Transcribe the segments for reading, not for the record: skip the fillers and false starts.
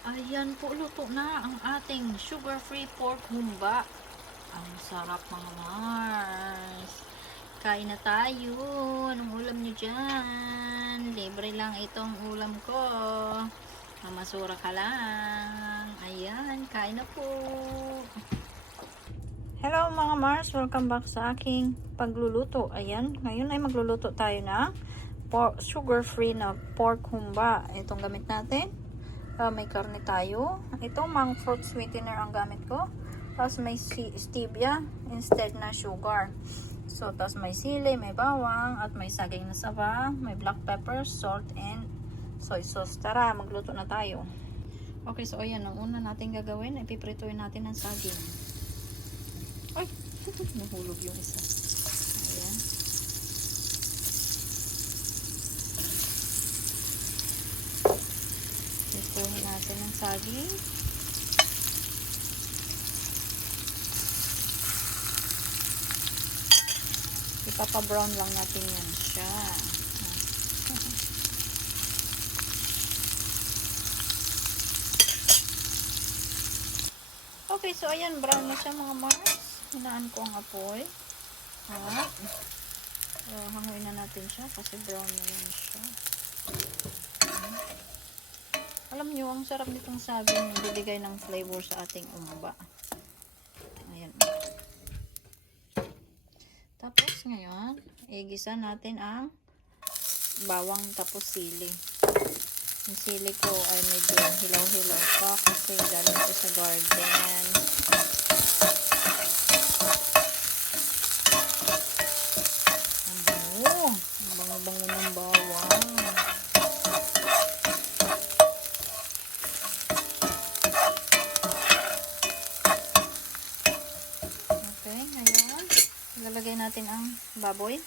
Ayan po, luto na ang ating sugar-free pork humba. Ang sarap mga Mars. Kain na tayo. Anong ulam nyo dyan? Libre lang itong ulam ko. Mamasura ka lang. Ayan, kain na po. Hello mga Mars, welcome back sa aking pagluluto. Ayan, ngayon ay magluluto tayo ng sugar-free na pork humba. Itong gamit natin. May karne tayo. Ito, mang fruit sweetener ang gamit ko. Tapos may stevia instead na sugar. So, tapos may sili, may bawang, at may saging na saba, may black pepper, salt, and soy sauce. Tara, magluto na tayo. Okay, so ayan, ang una natin gagawin, ipiprituin natin ang saging. Ay, nahulog yung isa. Ayan. Prituin natin ang saging. Ipapa-brown lang natin yan siya. Okay, so ayan, brown na siya mga Mars. Hinaan ko ang apoy. At, hanguin na natin siya kasi brown na yun siya. Alam nyo, ang sarap nitong saging, bibigay ng flavor sa ating umba. Ayan. Tapos ngayon, igisa natin ang bawang tapos sili. Yung sili ko ay medyo hilaw-hilaw pa kasi galing ko sa garden. Ang bango. Ang bango-bango ng bawang. Okay, ngayon, ilalagay natin ang baboy.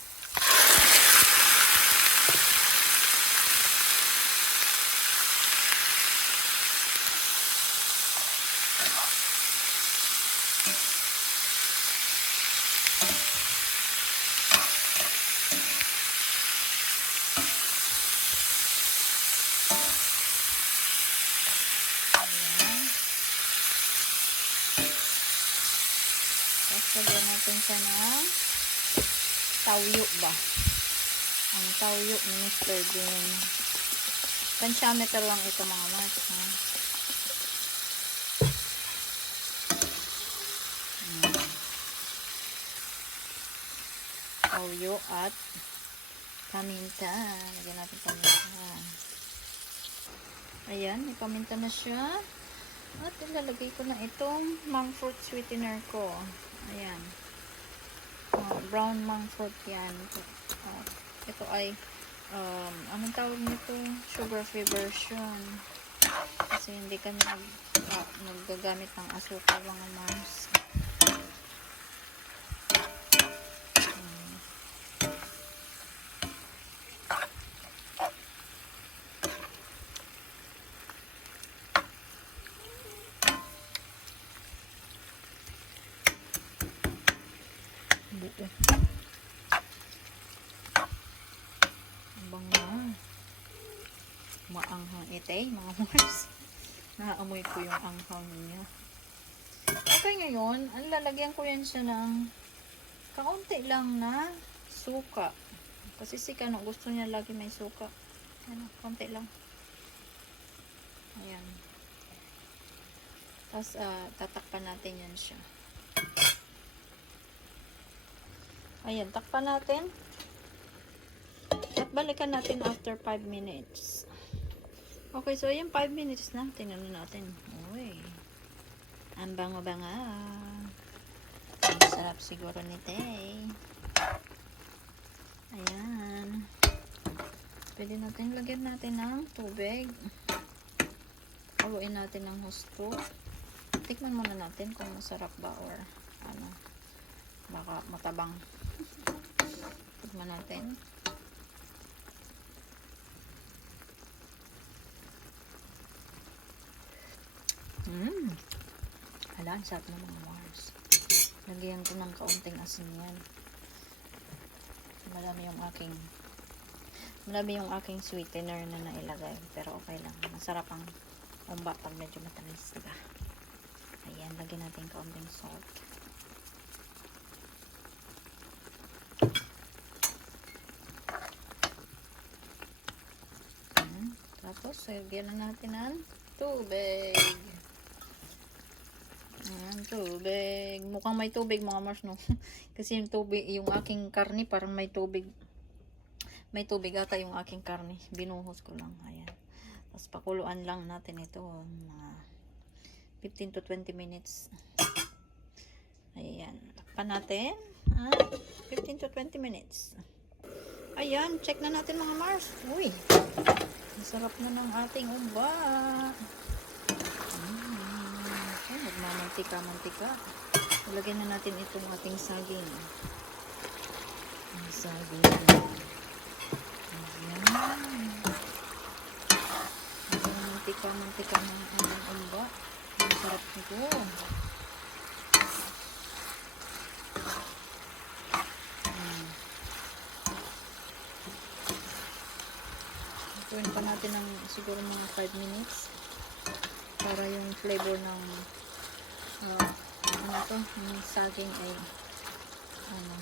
Lagyan natin siya ng tawyo ba? Ang tawyo ni Mr. Bean. Pansiameter lang ito mga Mars. Tawyo at paminta. Lagyan natin paminta. Ayan, may paminta na siya. At ilalagay ko na itong mang fruit sweetener ko. Ayan. Brown mang fruit yan. Ito ay anong tawag nito? Sugar free version. Kasi hindi kami naggagamit ng asukal mga Mars. Maanghang ite, mga Mars. Naamoy ko yung anghang niya. Okay, ngayon, ang lalagyan ko yan siya ng kaunti lang na suka. Kasi si Kano gusto niya lagi may suka. Ano, kaunti lang. Ayan. Tapos, tatakpan natin yan siya. Ayan, takpan natin. At balikan natin after 5 minutes. Okay, so ayan, 5 minutes na. Tingnan natin. Uy. Ang bango-banga. Ang sarap siguro nito eh. Ayan. Pwede natin lagyan natin ng tubig. Haluin natin ng husto. Tikman muna natin kung masarap ba or ano. Baka matabang. Tikman natin. Hala, ang sarap ng mga Mars. Lagyan ko ng kaunting asin yan. Marami yung aking sweetener na nailagay. Pero okay lang. Masarap ang umba pag medyo matamis, diba? Ayan, lagyan natin kaunting salt. Ayan. Tapos, lagyan na natin ng tubig. Ayan, tubig. Mukhang may tubig mga Mars, no? Kasi yung tubig, yung aking karne, parang may tubig. May tubig ata yung aking karne. Binuhos ko lang. Ayan. Tapos pakuluan lang natin ito. Mga 15 to 20 minutes. Ayan. Takpan natin. 15 to 20 minutes. Ayan. Check na natin mga Mars. Uy. Masarap na ng ating umba. Okay, nagmamantika-mantika. Ilagay na natin itong ating saging. Ang saging. Ayan. Mantika ng ating umba. Ang sarap nito. Tuwin pa natin ng siguro mga 5 minutes para yung flavor ng ano to, yung saging ay ano,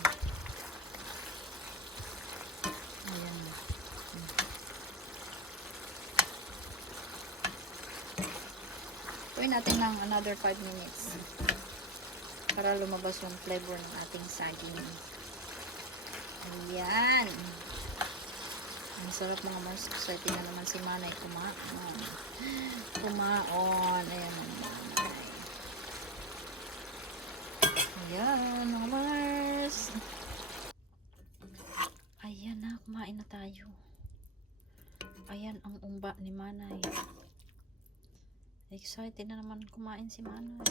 ayan. Tuwin natin ng another 5 minutes para lumabas yung flavor ng ating saging. Ayan. Ang sarap mga Mars. Excited na naman si Manay kumaon. Ayan ang Manay. Ayan mga Mars. Ayan na. Kumain na tayo. Ayan ang umba ni Manay. Excited na naman kumain si Manay.